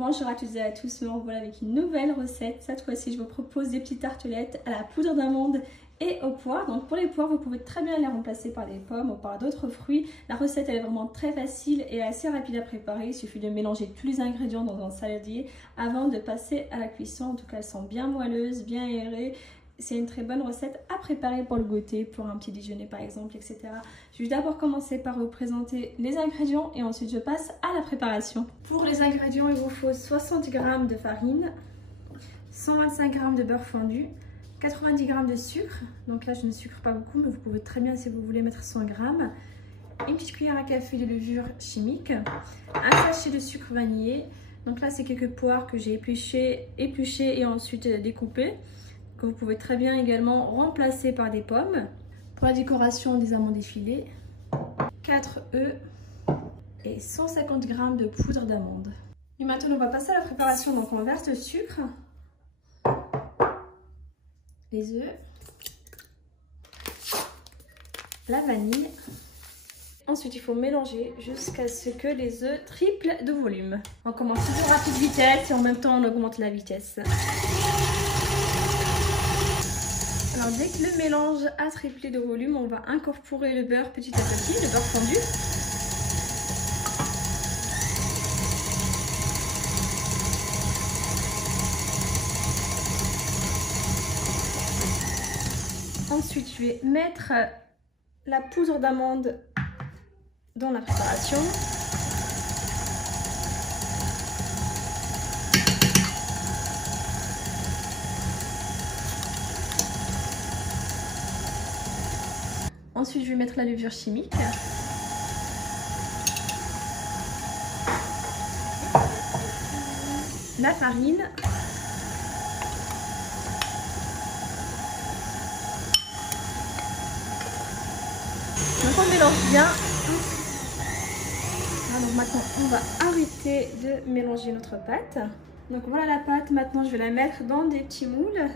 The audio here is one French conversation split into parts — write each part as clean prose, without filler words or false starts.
Bonjour à toutes et à tous, me revoilà avec une nouvelle recette. Cette fois-ci, je vous propose des petites tartelettes à la poudre d'amande et aux poires. Donc pour les poires, vous pouvez très bien les remplacer par des pommes ou par d'autres fruits. La recette, elle est vraiment très facile et assez rapide à préparer. Il suffit de mélanger tous les ingrédients dans un saladier avant de passer à la cuisson. En tout cas, elles sont bien moelleuses, bien aérées. C'est une très bonne recette à préparer pour le goûter, pour un petit déjeuner par exemple, etc. Je vais d'abord commencer par vous présenter les ingrédients et ensuite je passe à la préparation. Pour les ingrédients, il vous faut 60 g de farine, 125 g de beurre fondu, 90 g de sucre. Donc là je ne sucre pas beaucoup, mais vous pouvez très bien si vous voulez mettre 100 g. Une petite cuillère à café de levure chimique, un sachet de sucre vanillé. Donc là c'est quelques poires que j'ai épluchées et ensuite découpées, que vous pouvez très bien également remplacer par des pommes. Pour la décoration, des amandes effilées, 4 œufs et 150 g de poudre d'amande. Et maintenant on va passer à la préparation. Donc on verse le sucre, les œufs, la vanille. Ensuite il faut mélanger jusqu'à ce que les œufs triplent de volume. On commence toujours à petite vitesse et en même temps on augmente la vitesse. Alors dès que le mélange a triplé de volume, on va incorporer le beurre petit à petit, le beurre fondu. Ensuite, je vais mettre la poudre d'amande dans la préparation. Ensuite, je vais mettre la levure chimique. La farine. Donc on mélange bien. Alors maintenant, on va arrêter de mélanger notre pâte. Donc voilà la pâte. Maintenant, je vais la mettre dans des petits moules.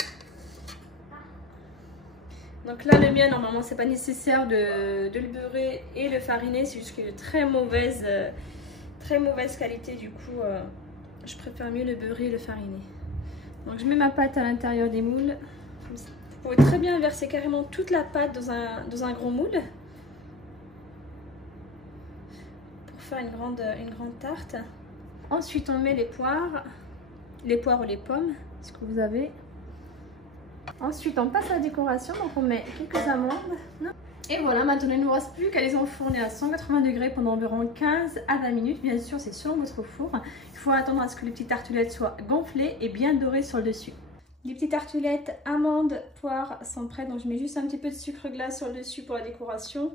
Donc là le mien normalement c'est pas nécessaire de le beurrer et le fariner, c'est juste qu'il est de très mauvaise qualité, du coup je préfère mieux le beurrer et le fariner. Donc je mets ma pâte à l'intérieur des moules. Vous pouvez très bien verser carrément toute la pâte dans un gros moule pour faire une grande tarte. Ensuite on met les poires ou les pommes, ce que vous avez. Ensuite on passe à la décoration, donc on met quelques amandes. Et voilà, maintenant il ne nous reste plus qu'à les enfourner à 180 degrés pendant environ 15 à 20 minutes. Bien sûr c'est selon votre four. Il faut attendre à ce que les petites tartelettes soient gonflées et bien dorées sur le dessus. Les petites tartelettes amandes, poires sont prêtes. Donc je mets juste un petit peu de sucre glace sur le dessus pour la décoration.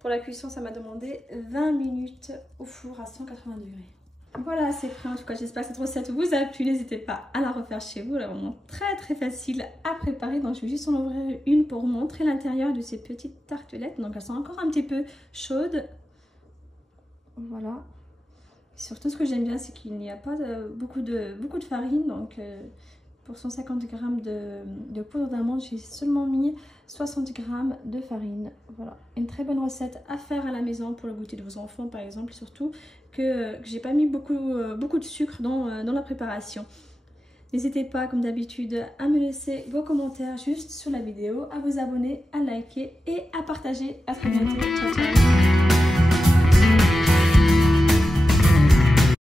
Pour la cuisson ça m'a demandé 20 minutes au four à 180 degrés. Voilà, c'est prêt. En tout cas, j'espère que cette recette vous a plu. N'hésitez pas à la refaire chez vous. Elle est vraiment très facile à préparer. Donc, je vais juste en ouvrir une pour vous montrer l'intérieur de ces petites tartelettes. Donc, elles sont encore un petit peu chaudes. Voilà. Et surtout, ce que j'aime bien, c'est qu'il n'y a pas beaucoup de farine. Donc, pour 150 g de poudre d'amande, j'ai seulement mis 60 g de farine. Voilà, une très bonne recette à faire à la maison pour le goûter de vos enfants par exemple, surtout que j'ai pas mis beaucoup de sucre dans la préparation. N'hésitez pas comme d'habitude à me laisser vos commentaires juste sur la vidéo, à vous abonner, à liker et à partager. À très bientôt, ciao ciao.